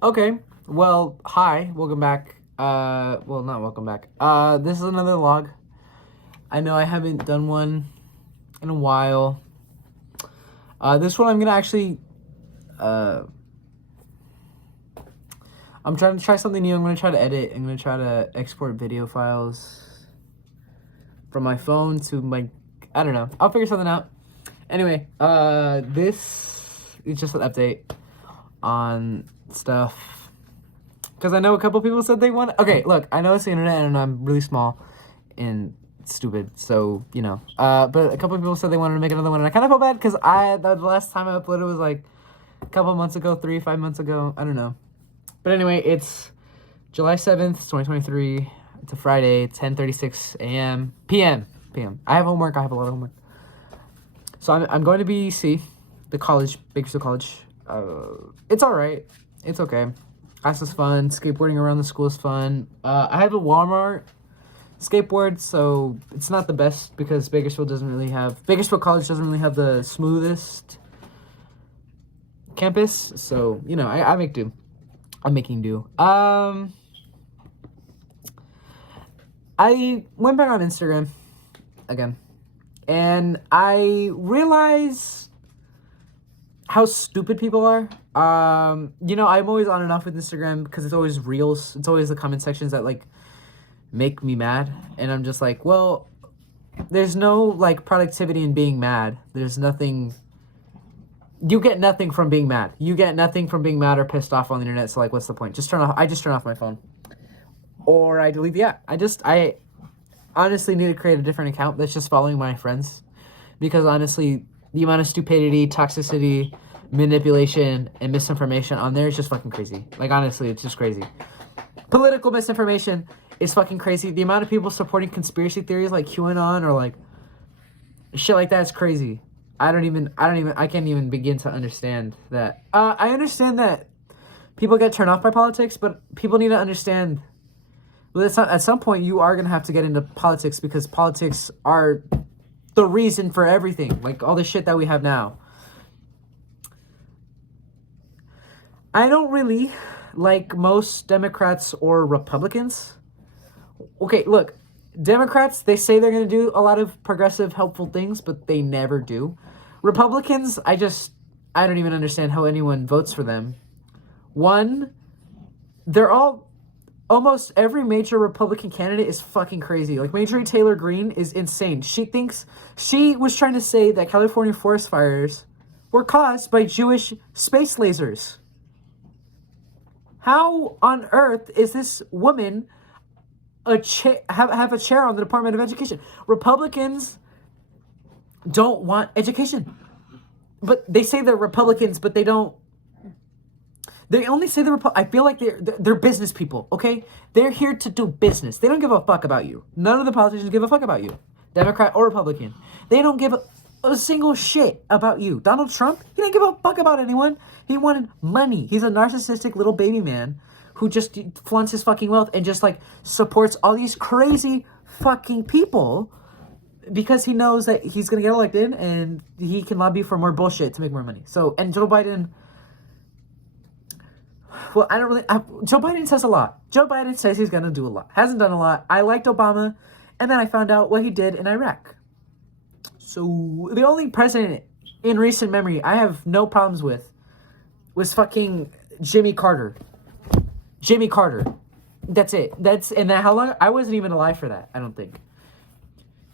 Okay. Well, hi. Welcome back. Well, not welcome back. This is another log. I know I haven't done one in a while. This one I'm gonna actually, uh, I'm trying to try something new. I'm gonna try to edit. I'm gonna try to export video files from my phone to my, I don't know. I'll figure something out. Anyway, this is just an update on stuff. Because I know a couple people said they want. Okay, look, I know it's the internet and I'm really small and stupid, so you know. But a couple people said they wanted to make another one, and I kind of felt bad because the last time I uploaded was like a couple months ago, 5 months ago. I don't know. But anyway, it's July 7th, 2023. It's a Friday, 10:36 a.m. p.m. I have homework. I have a lot of homework. So I'm going to BEC, the college, Bakersfield College. It's all right. It's okay. Class is fun. Skateboarding around the school is fun. I have a Walmart skateboard, so it's not the best because Bakersfield College doesn't really have the smoothest campus. So, you know, I make do. I'm making do. I went back on Instagram again, and I realized how stupid people are. You know, I'm always on and off with Instagram because it's always reels. It's always the comment sections that like make me mad, and I'm just like, well, there's no like productivity in being mad. There's nothing. You get nothing from being mad. You get nothing from being mad or pissed off on the internet. So like, what's the point? I just turn off my phone, or I delete the app. I honestly need to create a different account that's just following my friends, because honestly, the amount of stupidity, toxicity, manipulation, and misinformation on there is just fucking crazy. Like, honestly, it's just crazy. Political misinformation is fucking crazy. The amount of people supporting conspiracy theories like QAnon or like shit like that is crazy. I can't even begin to understand that. I understand that people get turned off by politics, but people need to understand, well, at some point you are going to have to get into politics, because politics are the reason for everything, like all the shit that we have now. I don't really like most Democrats or Republicans. Okay, look, Democrats, they say they're going to do a lot of progressive, helpful things, but they never do. Republicans, I don't even understand how anyone votes for them. One, almost every major Republican candidate is fucking crazy. Like, Marjorie Taylor Greene is insane. She was trying to say that California forest fires were caused by Jewish space lasers. How on earth is this woman have a chair on the Department of Education? Republicans don't want education. But they say they're Republicans, but they don't. They only say I feel like they're business people, okay? They're here to do business. They don't give a fuck about you. None of the politicians give a fuck about you, Democrat or Republican. They don't give a single shit about you. Donald Trump, he didn't give a fuck about anyone. He wanted money. He's a narcissistic little baby man who just flaunts his fucking wealth and just like supports all these crazy fucking people because he knows that he's gonna get elected and he can lobby for more bullshit to make more money. So, and Joe Biden. Well, Joe Biden says a lot. Joe Biden says he's going to do a lot. Hasn't done a lot. I liked Obama, and then I found out what he did in Iraq. So, the only president in recent memory I have no problems with was fucking Jimmy Carter. Jimmy Carter. That's it. How long? I wasn't even alive for that, I don't think.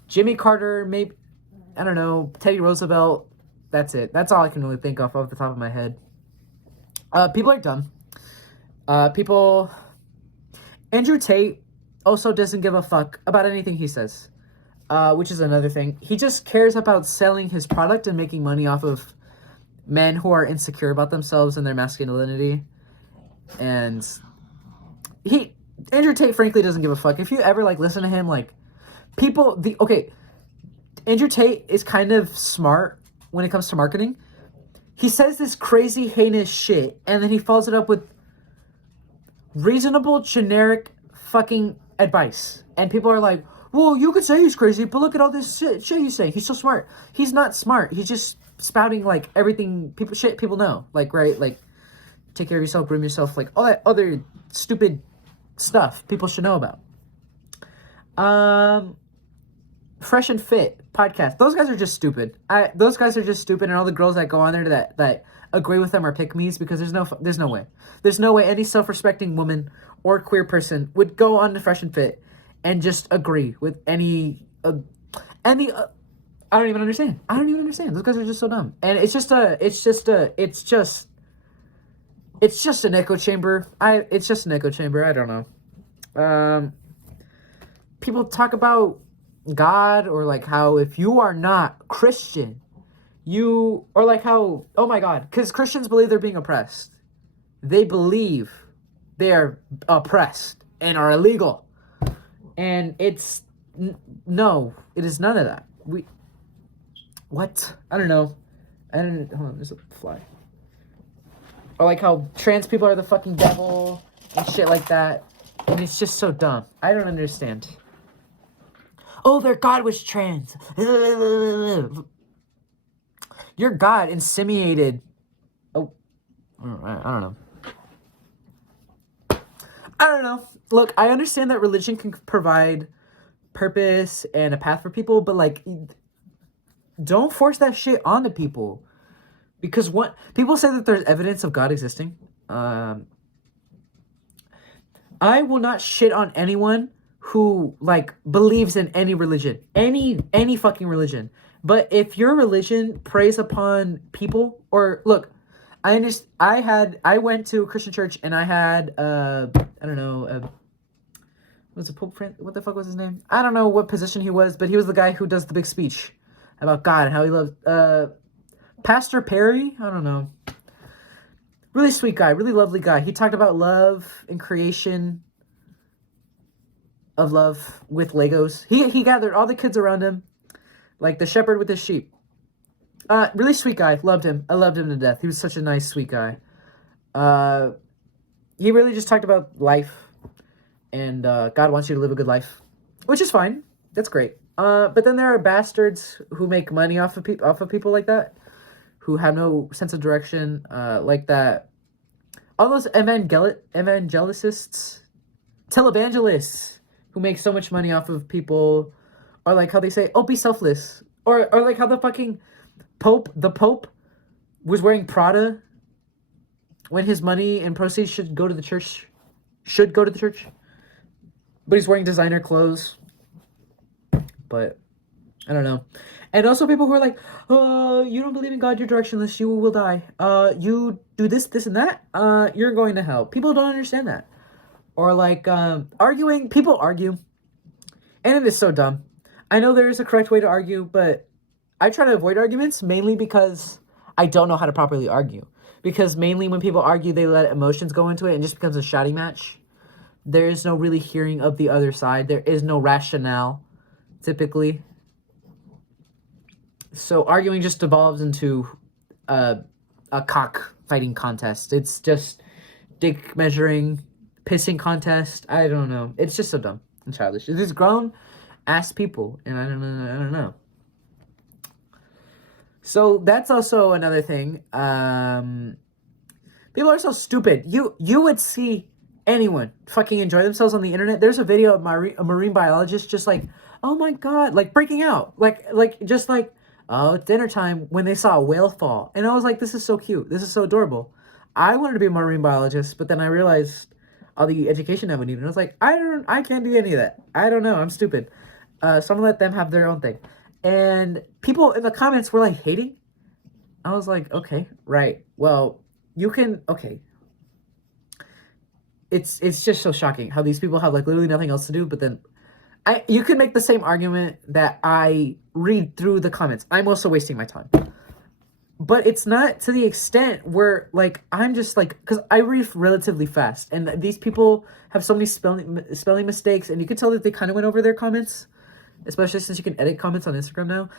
Jimmy Carter, maybe, I don't know, Teddy Roosevelt. That's it. That's all I can really think of off the top of my head. People are dumb. Andrew Tate also doesn't give a fuck about anything he says, which is another thing. He just cares about selling his product and making money off of men who are insecure about themselves and their masculinity. And Andrew Tate frankly doesn't give a fuck. If you ever like listen to him, like Andrew Tate is kind of smart when it comes to marketing. He says this crazy, heinous shit, and then he follows it up with reasonable, generic fucking advice. And people are like, well, you could say he's crazy, but look at all this shit he's saying. He's so smart. He's not smart. He's just spouting, like, everything, people know. Like, right? Like, take care of yourself, groom yourself, like all that other stupid stuff people should know about. Fresh and Fit podcast. Those guys are just stupid. Those guys are just stupid, and all the girls that go on there that agree with them are pick-me's, because there's no way any self-respecting woman or queer person would go on to Fresh and Fit and just agree with any. I don't even understand. Those guys are just so dumb, and it's just an echo chamber. It's just an echo chamber. I don't know. People talk about God, or like how if you are not Christian, or like how, oh my God, because Christians believe they're being oppressed. They believe they are oppressed and are illegal. And no, it is none of that. What? I don't know. Hold on, there's a fly. Or like how trans people are the fucking devil and shit like that. And it's just so dumb. I don't understand. Oh, their God was trans. Your God inseminated. Oh, I don't know. Look, I understand that religion can provide purpose and a path for people, but like, don't force that shit onto people. Because people say that there's evidence of God existing. I will not shit on anyone who like believes in any religion, any fucking religion. But if your religion preys upon people, or look, I went to a Christian church, and I had was it Pope Francis? What the fuck was his name? I don't know what position he was, but he was the guy who does the big speech about God and how he loves Pastor Perry. I don't know. Really sweet guy, really lovely guy. He talked about love and creation of love with Legos. He gathered all the kids around him, like the shepherd with his sheep. Really sweet guy. Loved him. I loved him to death. He was such a nice, sweet guy. He really just talked about life, and God wants you to live a good life, which is fine. That's great. But then there are bastards who make money off of people like that, who have no sense of direction, like that. All those evangelicists, televangelists, who make so much money off of people, or like how they say, "Oh, be selfless," or like how the fucking the Pope was wearing Prada when his money and proceeds should go to the church, but he's wearing designer clothes. But I don't know. And also people who are like, "Oh, you don't believe in God, you're directionless, you will die. You do this, and that, you're going to hell." People don't understand that. Or like people argue, and it is so dumb. I know there is a correct way to argue, but I try to avoid arguments, mainly because I don't know how to properly argue. Because mainly when people argue, they let emotions go into it and just becomes a shouting match. There is no really hearing of the other side. There is no rationale, typically. So arguing just devolves into a cockfighting contest. It's just dick measuring, pissing contest. I don't know. It's just so dumb and childish. These grown ass people, and I don't know. So that's also another thing. People are so stupid. You would see anyone fucking enjoy themselves on the internet. There's a video of a marine biologist just like, oh my God, like breaking out, like just like, oh, it's dinner time, when they saw a whale fall, and I was like, this is so cute. This is so adorable. I wanted to be a marine biologist, but then I realized all the education I would need, and I was like, I can't do any of that. I don't know. I'm stupid. So I'm gonna let them have their own thing. And people in the comments were like hating. I was like, okay, right. Well, you can, okay. It's just so shocking how these people have like literally nothing else to do, but then you could make the same argument that I read through the comments. I'm also wasting my time. But it's not to the extent where, like, I'm just like, because I read relatively fast, and these people have so many spelling mistakes, and you can tell that they kind of went over their comments, especially since you can edit comments on Instagram now.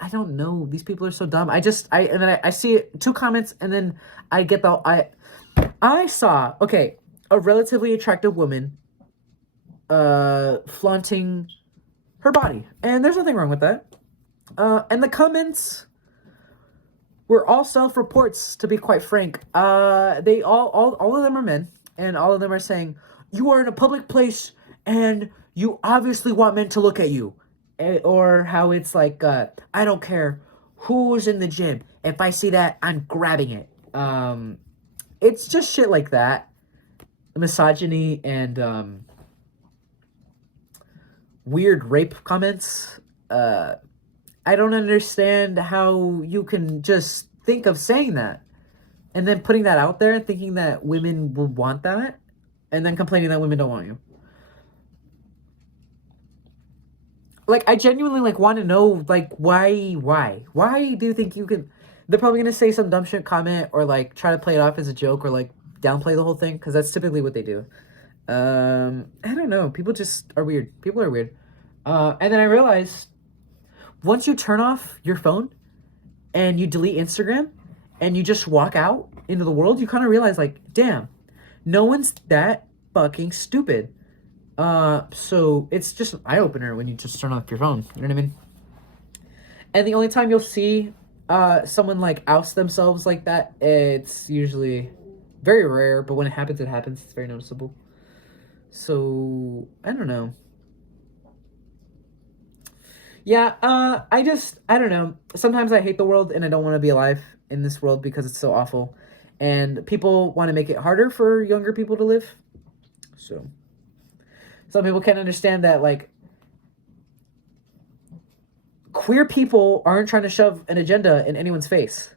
I don't know. These people are so dumb. And then I see 2 comments, and then I get I saw, okay, a relatively attractive woman flaunting her body, and there's nothing wrong with that. And the comments were all self-reports, to be quite frank. They all of them are men, and all of them are saying, you are in a public place and you obviously want men to look at you. Or how it's like, I don't care who's in the gym. If I see that, I'm grabbing it. It's just shit like that. Misogyny and weird rape comments. I don't understand how you can just think of saying that and then putting that out there, thinking that women will want that, and then complaining that women don't want you. Like, I genuinely, like, want to know, like, why do you think you can... They're probably going to say some dumb shit comment or, like, try to play it off as a joke or, like, downplay the whole thing, because that's typically what they do. I don't know. People just are weird. People are weird. And then I realized, once you turn off your phone and you delete Instagram and you just walk out into the world, you kind of realize, like, damn, no one's that fucking stupid. So it's just an eye-opener when you just turn off your phone. You know what I mean? And the only time you'll see someone, like, oust themselves like that, it's usually very rare, but when it happens, it happens. It's very noticeable. So, I don't know. Yeah, I don't know. Sometimes I hate the world and I don't want to be alive in this world because it's so awful. And people want to make it harder for younger people to live. So, some people can't understand that, like, queer people aren't trying to shove an agenda in anyone's face.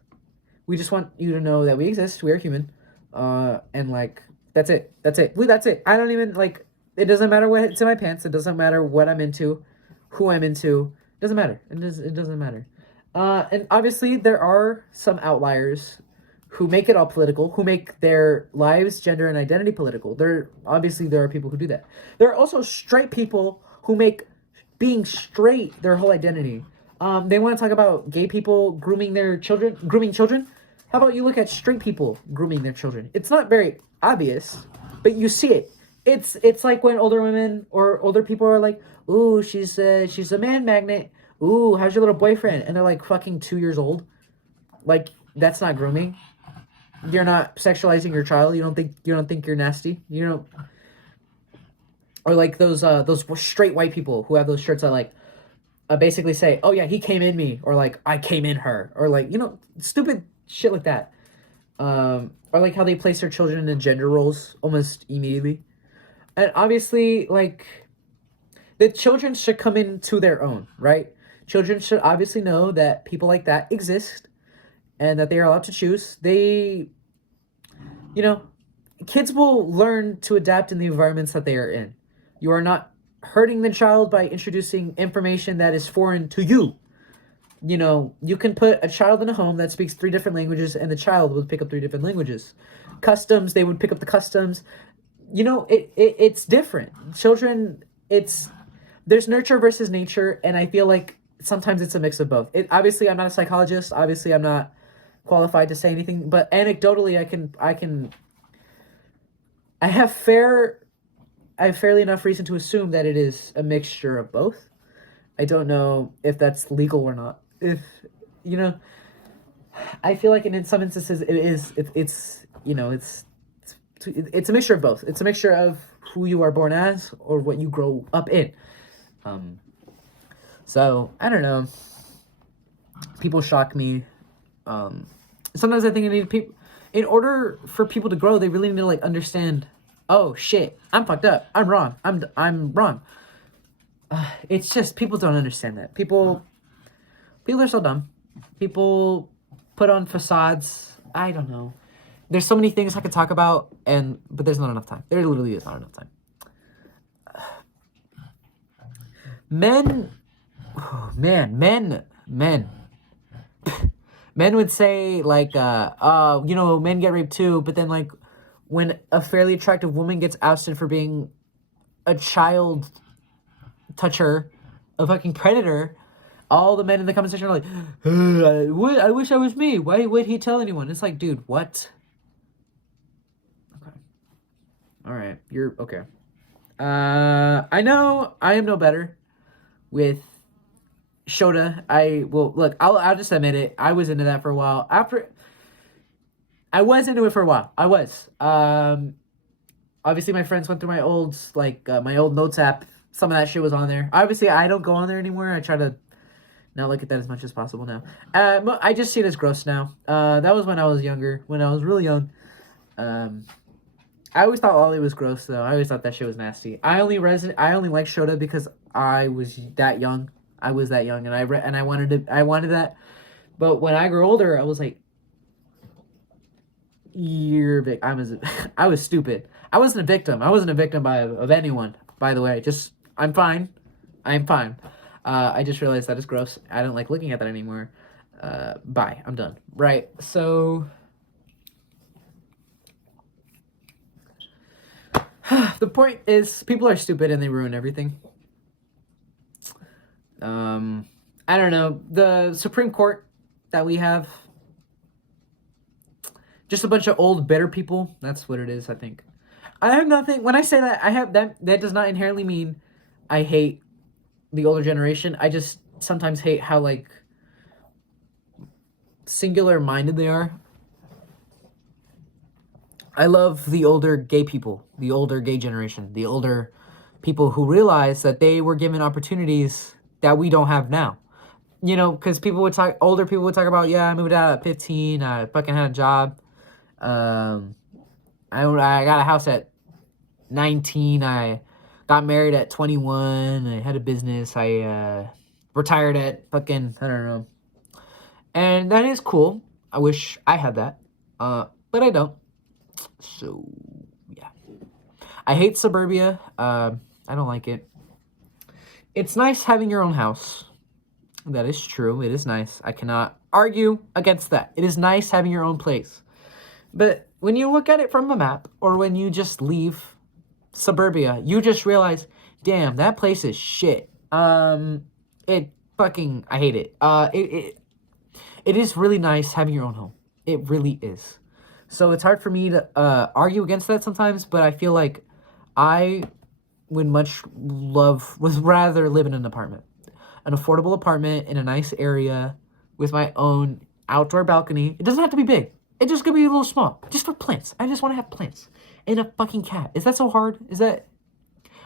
We just want you to know that we exist, we are human. And, like, that's it. That's it. That's it. I don't even, like, it doesn't matter what's in my pants. It doesn't matter what I'm into, who I'm into. It doesn't matter. It doesn't matter. And obviously there are some outliers who make it all political, who make their lives, gender, and identity political. There are people who do that. There are also straight people who make being straight their whole identity. They want to talk about gay people grooming children. How about you look at straight people grooming their children? It's not very obvious, but you see it. It's like when older women or older people are like, ooh, she's a man magnet. Ooh, how's your little boyfriend? And they're like fucking 2 years old. Like, that's not grooming. You're not sexualizing your child. You don't think you're nasty. You know. Or like those straight white people who have those shirts that, like, basically say, oh yeah, he came in me, or like, I came in her, or like, you know, stupid shit like that. Or like how they place their children in gender roles almost immediately. And obviously, like, the children should come into their own, right? Children should obviously know that people like that exist and that they are allowed to choose. They, you know, kids will learn to adapt in the environments that they are in. You are not hurting the child by introducing information that is foreign to you. You know, you can put a child in a home that speaks 3 different languages and the child will pick up 3 different languages. Customs, they would pick up the customs. You know, it's different. Children, there's nurture versus nature, and I feel like sometimes it's a mix of both. Obviously, I'm not a psychologist. Obviously, I'm not qualified to say anything, but anecdotally, I have fairly enough reason to assume that it is a mixture of both. I don't know if that's legal or not. If, you know, I feel like in some instances it is. It's a mixture of both. It's a mixture of who you are born as or what you grow up in. So I don't know. People shock me. Sometimes I think I need people. In order for people to grow, they really need to, like, understand. Oh shit! I'm fucked up. I'm wrong. I'm wrong. It's just people don't understand that. People are so dumb. People put on facades. I don't know. There's so many things I could talk about, but there's not enough time. There literally is not enough time. Men would say, like, men get raped too, but then, like, when a fairly attractive woman gets ousted for being a child toucher, a fucking predator, all the men in the comment section are like, I wish I was me. Why would he tell anyone? It's like, dude, what? Okay. All right. You're okay. I know I am no better with Shota, I'll just admit it. I was into that for a while. I was into it for a while. I was. Obviously my friends went through my old my old notes app. Some of that shit was on there. Obviously I don't go on there anymore. I try to not look at that as much as possible now. I just see it as gross now. That was when I was younger, when I was really young. I always thought Ollie was gross though. I always thought that shit was nasty. I only like Shota because I was that young. I was that young, and I wanted that. But when I grew older, I was like, I was stupid. I wasn't a victim. I wasn't a victim of anyone. By the way, just I'm fine. I'm fine. I just realized that is gross. I don't like looking at that anymore. Bye. I'm done. Right. So the point is, people are stupid and they ruin everything. I don't know. The Supreme Court that we have, just a bunch of old, bitter people. That's what it is, I think. I have nothing. When I say that, that does not inherently mean I hate the older generation. I just sometimes hate how, like, singular-minded they are. I love the older gay people, the older gay generation, the older people who realize that they were given opportunities that we don't have now. You know, because older people would talk about, yeah, I moved out at 15, I fucking had a job. I got a house at 19, I got married at 21, I had a business, I retired at fucking, I don't know. And that is cool. I wish I had that. But I don't. So, yeah. I hate suburbia. I don't like it. It's nice having your own house. That is true. It is nice. I cannot argue against that. It is nice having your own place. But when you look at it from a map, or when you just leave suburbia, you just realize, damn, that place is shit. I hate it. It is really nice having your own home. It really is. So it's hard for me to argue against that sometimes, but I feel like I would rather live in an apartment. An affordable apartment in a nice area with my own outdoor balcony. It doesn't have to be big. It just could be a little small. Just for plants. I just want to have plants. And a fucking cat. Is that so hard? Is that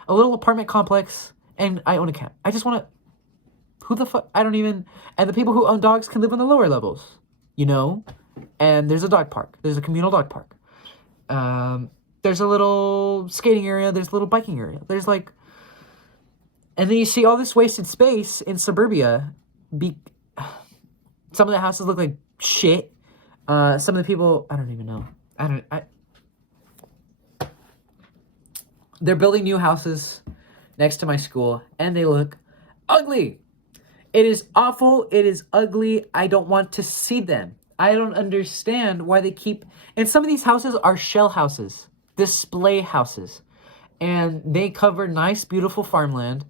a little apartment complex and I own a cat? I just want to... Who the fuck? I don't even... And the people who own dogs can live on the lower levels. You know? And there's a dog park. There's a communal dog park. There's a little skating area. There's a little biking area. There's like... And then you see all this wasted space in suburbia. Some of the houses look like shit. Some of the people... I don't even know. They're building new houses next to my school. And they look ugly. It is awful. It is ugly. I don't want to see them. I don't understand why they keep... And some of these houses are shell houses. Display houses. And they cover nice, beautiful farmland.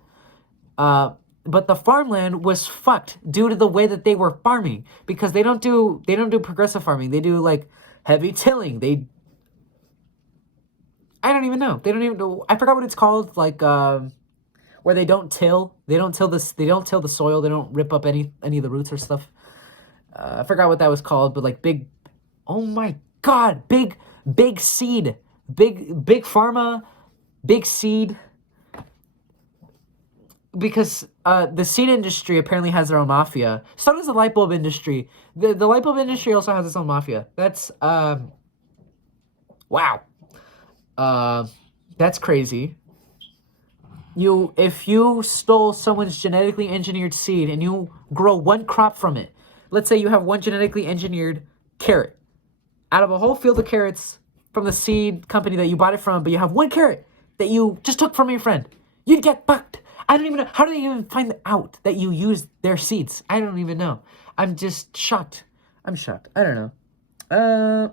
But the farmland was fucked due to the way that they were farming. Because they don't do progressive farming. They do, like, heavy tilling. I don't even know. They don't even know. I forgot what it's called. Like, where they don't till. They don't till the soil. They don't rip up any of the roots or stuff. I forgot what that was called, but like big, oh my god, big seed, big pharma, big seed. Because the seed industry apparently has their own mafia. So does the light bulb industry. The light bulb industry also has its own mafia. That's wow. That's crazy. If you stole someone's genetically engineered seed and you grow one crop from it. Let's say you have one genetically engineered carrot. Out of a whole field of carrots from the seed company that you bought it from, but you have one carrot that you just took from your friend. You'd get fucked. I don't even know. How do they even find out that you used their seeds? I don't even know. I'm just shocked. I'm shocked. I don't know.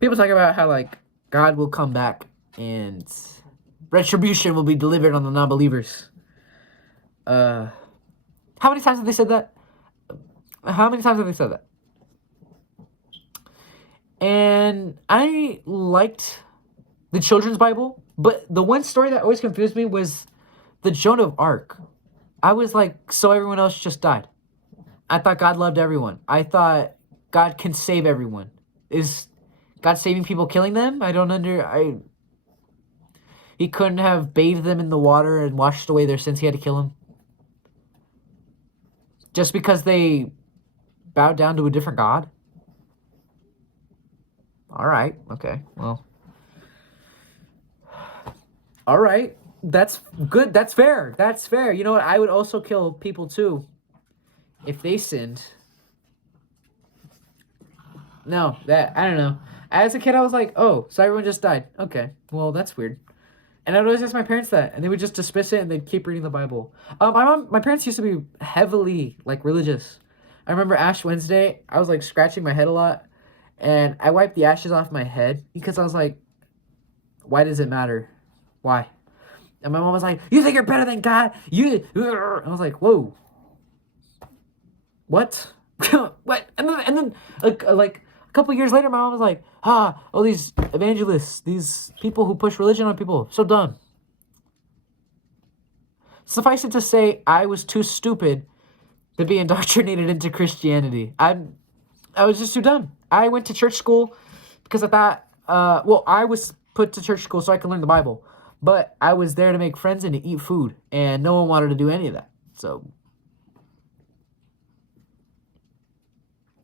People talk about how, like, God will come back and retribution will be delivered on the non-believers. How many times have they said that? How many times have they said that? And I liked the children's Bible, but the one story that always confused me was the Joan of Arc. I was like, so everyone else just died. I thought God loved everyone. I thought God can save everyone. Is God saving people, killing them? He couldn't have bathed them in the water and washed away their sins. He had to kill them. Just because they bowed down to a different God? All right. Okay. Well. All right. That's good. That's fair. That's fair. You know what? I would also kill people too if they sinned. No, I don't know. As a kid, I was like, oh, so everyone just died. Okay. Well, that's weird. And I'd always ask my parents that, and they would just dismiss it, and they'd keep reading the Bible. My parents used to be heavily like religious. I remember Ash Wednesday. I was like scratching my head a lot, and I wiped the ashes off my head because I was like, why does it matter? Why? And my mom was like, you think you're better than God? I was like, whoa. What? What? And then like a couple years later, my mom was like, all these evangelists, these people who push religion on people, so dumb. Suffice it to say, I was too stupid to be indoctrinated into Christianity. I was just too dumb. I went to church school because I thought, I was put to church school so I could learn the Bible. But I was there to make friends and to eat food, and no one wanted to do any of that. So,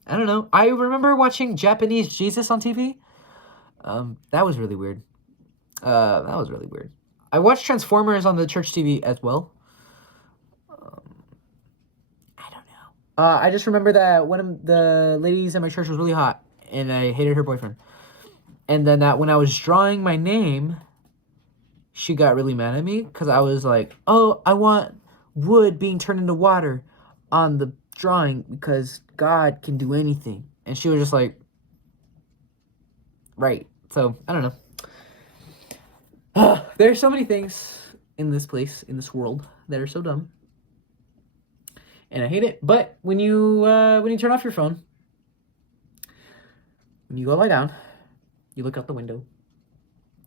I don't know. I remember watching Japanese Jesus on TV. That was really weird. That was really weird. I watched Transformers on the church TV as well. I don't know. I just remember that one of the ladies at my church was really hot, and I hated her boyfriend. And then that when I was drawing my name, she got really mad at me because I was like, oh, I want wood being turned into water on the drawing because God can do anything. And she was just like, right. So, I don't know. There's so many things in this place, in this world, that are so dumb. And I hate it. But when you turn off your phone, when you go lie down, you look out the window.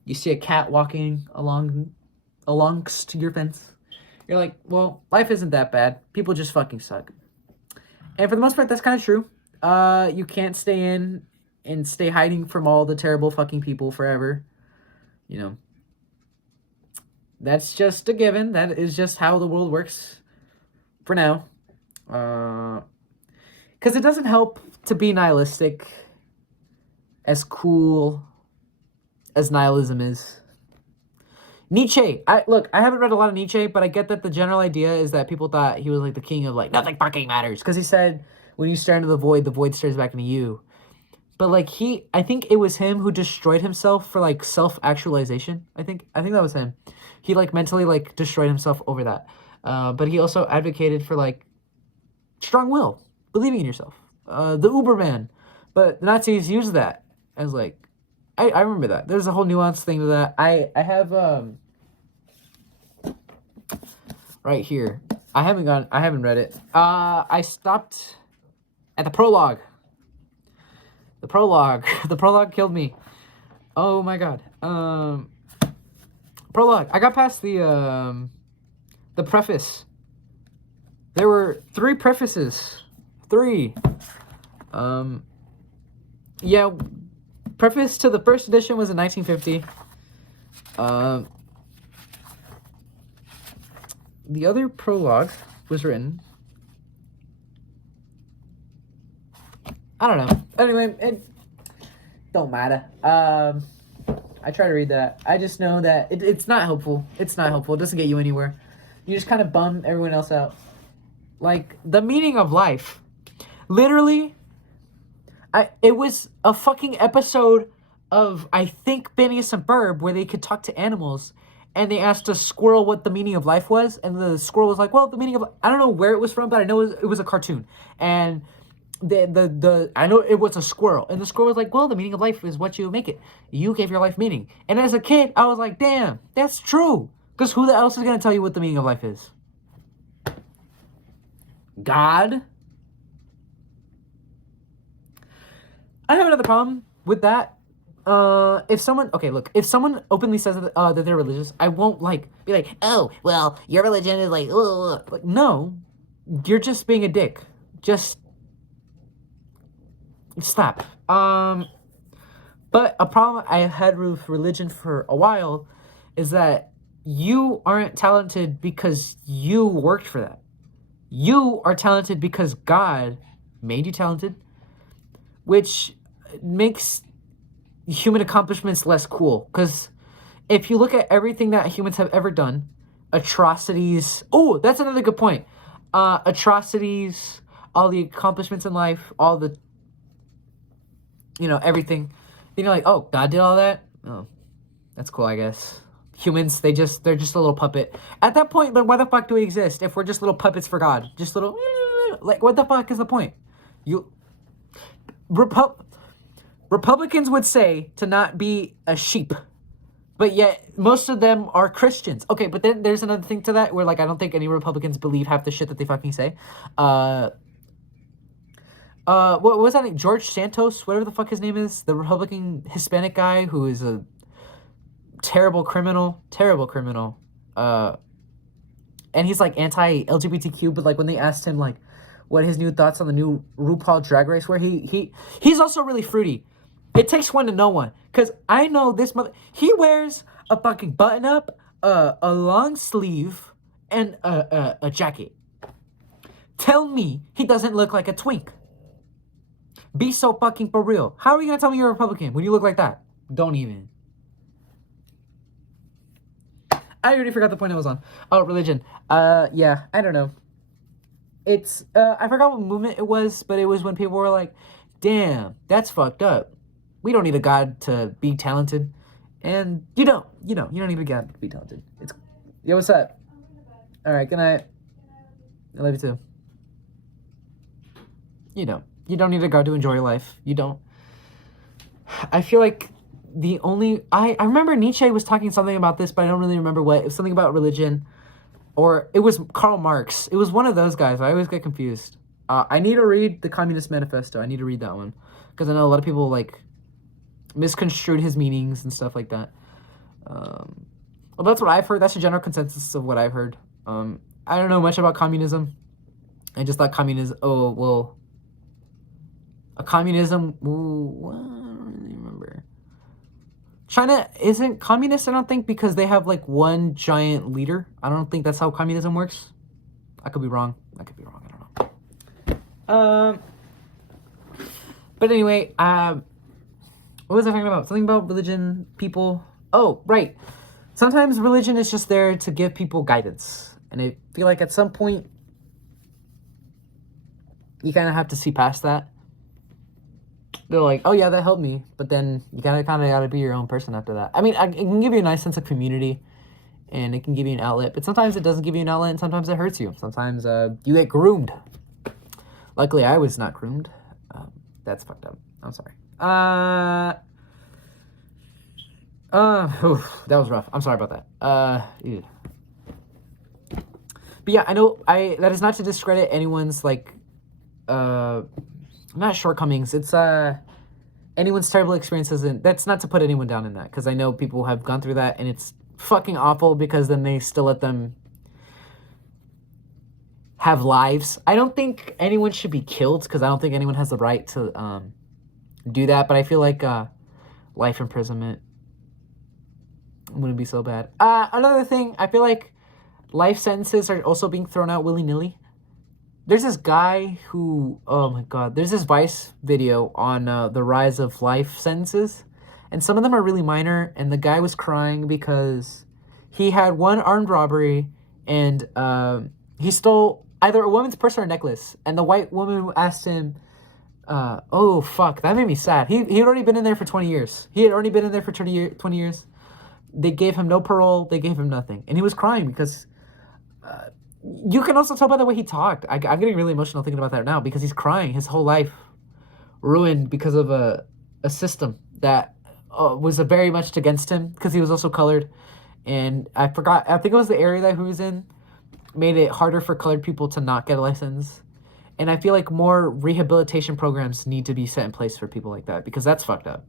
You see a cat walking alongst your fence. You're like, well, life isn't that bad. People just fucking suck. And for the most part, that's kind of true. You can't stay in and stay hiding from all the terrible fucking people forever. You know. That's just a given. That is just how the world works for now. Because it doesn't help to be nihilistic, as cool as nihilism is. Nietzsche. I haven't read a lot of Nietzsche, but I get that the general idea is that people thought he was like the king of like nothing fucking matters. Because he said when you stare into the void stares back into you. But like I think it was him who destroyed himself for like self-actualization. I think that was him. He like mentally like destroyed himself over that. But he also advocated for like strong will, believing in yourself. The Uberman. But the Nazis used that as like, I remember that. There's a whole nuance thing to that. I have right here. I haven't read it. I stopped at the prologue. The prologue killed me. Oh my god. Prologue. I got past the preface. There were 3 prefaces. 3. Yeah, preface to the first edition was in 1950. The other prologue was written. I don't know. Anyway, it don't matter. I try to read that. I just know that it's not helpful. It's not helpful. It doesn't get you anywhere. You just kind of bum everyone else out. Like, the meaning of life. Literally, it was a fucking episode of, I think, Phineas and Ferb, where they could talk to animals, and they asked a squirrel what the meaning of life was, and the squirrel was like, well, the meaning of, I don't know where it was from, but I know it was a cartoon, and I know it was a squirrel, and the squirrel was like, well, the meaning of life is what you make it. You gave your life meaning. And as a kid, I was like, damn, that's true, because who else is going to tell you what the meaning of life is? God? I have another problem with that. if someone, okay, look, if someone openly says that they're religious, I won't like be like, oh, well, your religion is like, ugh. Like, no, you're just being a dick. Just stop. But a problem I had with religion for a while is that you aren't talented because you worked for that. You are talented because God made you talented, which makes human accomplishments less cool. Because if you look at everything that humans have ever done, atrocities. Oh, that's another good point. Atrocities, all the accomplishments in life, all the, everything. Then you're like, oh, God did all that? Oh, that's cool, I guess. Humans, they're just a little puppet. At that point, but why the fuck do we exist if we're just little puppets for God? Just little, like, what the fuck is the point? Republicans would say to not be a sheep, but yet most of them are Christians. Okay, but then there's another thing to that where, like, I don't think any Republicans believe half the shit that they fucking say. What was that name? George Santos, whatever the fuck his name is, the Republican Hispanic guy who is a terrible criminal, and he's like anti-LGBTQ, but like when they asked him like what his new thoughts on the new RuPaul Drag Race were, he's also really fruity. It takes one to know one, because I know this he wears a fucking button up, a long sleeve, and a jacket. Tell me he doesn't look like a twink. Be so fucking for real. How are you gonna tell me you're a Republican when you look like that? Don't even. I already forgot the point I was on. Oh, religion. Yeah, I don't know. It's, I forgot what movement it was, but it was when people were like, damn, that's fucked up. We don't need a God to be talented. And you don't need a God to be talented. Yo, what's up? All right, good night. I love you too. You don't need a God to enjoy your life. You don't. I feel like I remember Nietzsche was talking something about this, but I don't really remember what. It was something about religion, or it was Karl Marx. It was one of those guys. I always get confused. I need to read the Communist Manifesto. I need to read that one because I know a lot of people like misconstrued his meanings and stuff like that. Well, that's what I've heard. That's the general consensus of what I've heard. I don't know much about communism. I just thought communism. Oh well, a communism. Ooh, I don't really remember. China isn't communist, I don't think, because they have like one giant leader. I don't think that's how communism works. I could be wrong. I don't know. But anyway, what was I talking about? Something about religion, people. Oh, right. Sometimes religion is just there to give people guidance. And I feel like at some point, you kind of have to see past that. They're like, oh yeah, that helped me, but then you kind of gotta be your own person after that. I mean, it can give you a nice sense of community, and it can give you an outlet, but sometimes it doesn't give you an outlet, and sometimes it hurts you. Sometimes you get groomed. Luckily, I was not groomed. That's fucked up. I'm sorry. That was rough. I'm sorry about that. Ew. But yeah, I know that is not to discredit anyone's like not shortcomings. It's anyone's terrible experiences, and that's not to put anyone down in that, because I know people have gone through that, and it's fucking awful because then they still let them have lives. I don't think anyone should be killed, because I don't think anyone has the right to do that, but I feel like life imprisonment wouldn't be so bad. Another thing, I feel like life sentences are also being thrown out willy-nilly. There's this guy who, oh my god, there's this Vice video on the rise of life sentences, and some of them are really minor, and the guy was crying because he had one armed robbery, and he stole either a woman's purse or a necklace, and the white woman asked him, oh fuck, that made me sad. He had already been in there for 20 years. He had already been in there for 20 years. They gave him no parole, they gave him nothing, and he was crying because... you can also tell by the way he talked. I'm getting really emotional thinking about that now because he's crying. His whole life ruined because of a system that was very much against him because he was also colored. And I think it was the area that he was in made it harder for colored people to not get a license. And I feel like more rehabilitation programs need to be set in place for people like that because that's fucked up.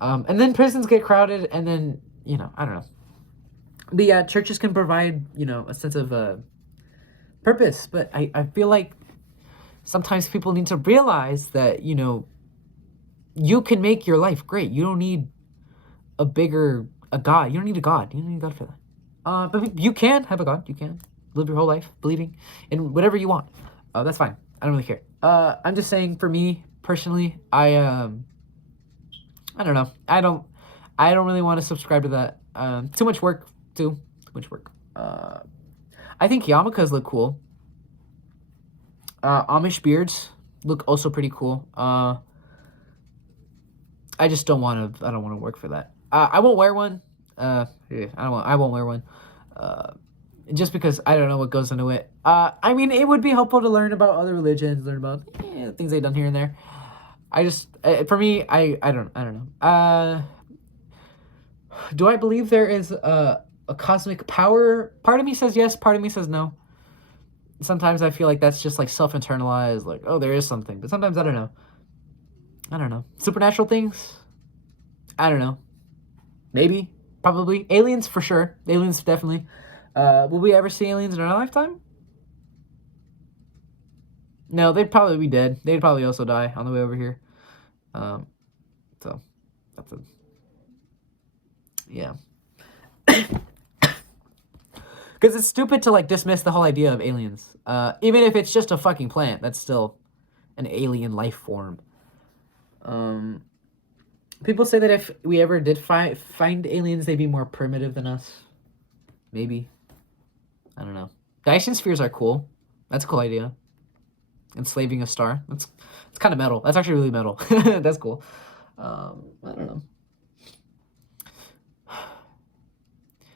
And then prisons get crowded, and then, you know, I don't know. But yeah, churches can provide, you know, a sense of purpose. But I feel like sometimes people need to realize that, you know, you can make your life great. You don't need a God. You don't need a God. You don't need a God for that. But you can have a God. You can live your whole life believing in whatever you want. That's fine. I don't really care. I'm just saying, for me personally, I don't know. I don't really want to subscribe to that. Too much work. Too much work. I think yarmulkes look cool. Amish beards look also pretty cool. I just don't want to. I don't want to work for that. I won't wear one. Yeah, I won't wear one. Just because I don't know what goes into it. I mean, it would be helpful to learn about other religions, learn about things they've done here and there. I just, for me, I don't know. Do I believe there is a cosmic power? Part of me says yes. Part of me says no. Sometimes I feel like that's just like self-internalized, like, oh, there is something. But sometimes I don't know. I don't know. Supernatural things? I don't know. Maybe. Probably. Aliens, for sure. Aliens, definitely. Will we ever see aliens in our lifetime? No, they'd probably be dead. They'd probably also die on the way over here. So, that's a... Yeah. Because it's stupid to, like, dismiss the whole idea of aliens. Even if it's just a fucking plant, that's still an alien life form. People say that if we ever did find aliens, they'd be more primitive than us. Maybe. I don't know. Dyson spheres are cool. That's a cool idea. Enslaving a star. It's kind of metal. That's actually really metal. That's cool. I don't know.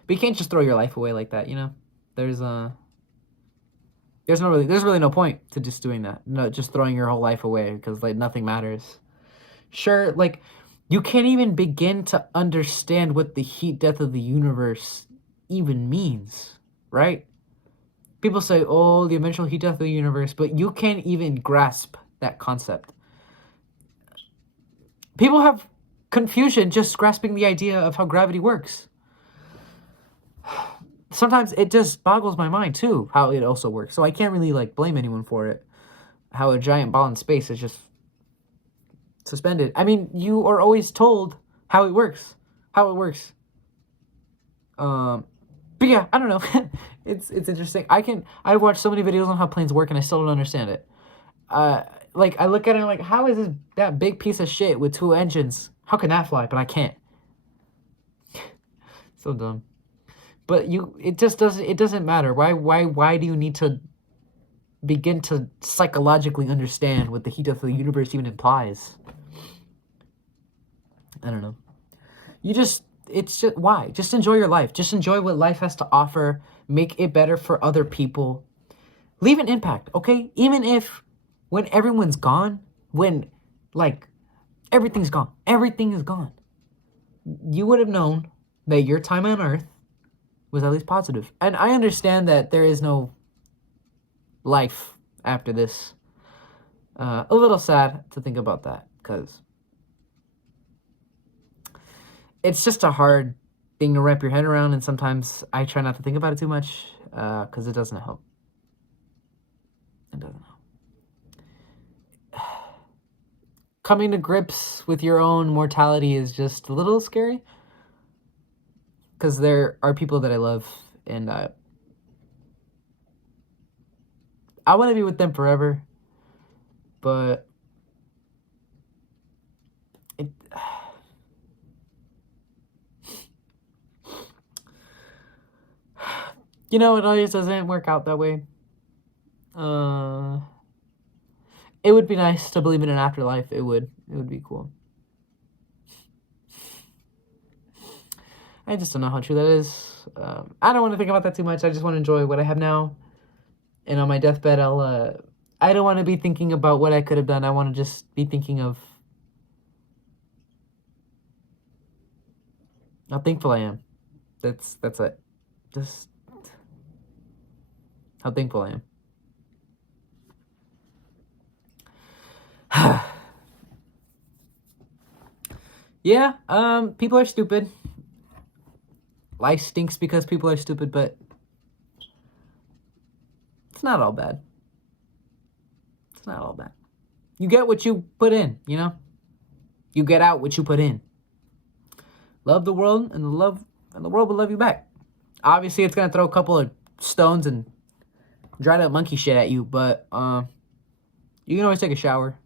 But you can't just throw your life away like that, you know? There's really no point to just doing that. No, just throwing your whole life away because, like, nothing matters. Sure, like, you can't even begin to understand what the heat death of the universe even means, right? People say, oh, the eventual heat death of the universe, but you can't even grasp that concept. People have confusion just grasping the idea of how gravity works. Sometimes it just boggles my mind, too, how it also works. So I can't really, like, blame anyone for it. How a giant ball in space is just suspended. I mean, you are always told how it works. But yeah, I don't know. it's interesting. I've watched so many videos on how planes work and I still don't understand it. Like, I look at it like, how is that big piece of shit with 2 engines? How can that fly? But I can't. So dumb. But it doesn't matter. Why do you need to begin to psychologically understand what the heat of the universe even implies? I don't know. Why? Just enjoy your life. Just enjoy what life has to offer. Make it better for other people. Leave an impact, okay? Even if when everyone's gone, when, like, everything is gone, you would have known that your time on Earth was at least positive. And I understand that there is no life after this. A little sad to think about that, because it's just a hard thing to wrap your head around, and sometimes I try not to think about it too much, because it doesn't help. It doesn't help. Coming to grips with your own mortality is just a little scary, because there are people that I love, and I want to be with them forever, but you know, it always doesn't work out that way. It would be nice to believe in an afterlife. It would be cool. I just don't know how true that is. I don't want to think about that too much. I just want to enjoy what I have now. And on my deathbed, I don't want to be thinking about what I could have done. I want to just be thinking of how thankful I am. That's it. Just how thankful I am. Yeah, people are stupid. Life stinks because people are stupid, but it's not all bad. It's not all bad. You get what you put in, you know? You get out what you put in. Love the world, and the world will love you back. Obviously, it's gonna throw a couple of stones and dried up monkey shit at you, but you can always take a shower.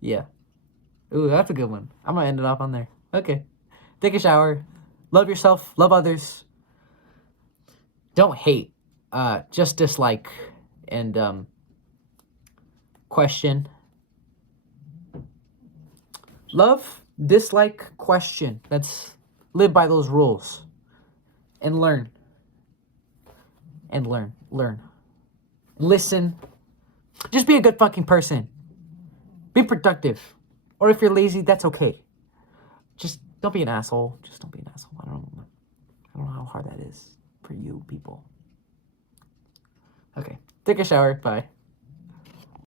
Yeah. Ooh, that's a good one. I'm gonna end it off on there. Okay. Take a shower. Love yourself. Love others. Don't hate. Just dislike and question. Love, dislike, question. Let's live by those rules. And learn. And learn. Learn. Listen. Just be a good fucking person. Be productive. Or if you're lazy, that's okay. Just don't be an asshole. Just don't be an asshole. I don't know how hard that is for you people. Okay. Take a shower. Bye.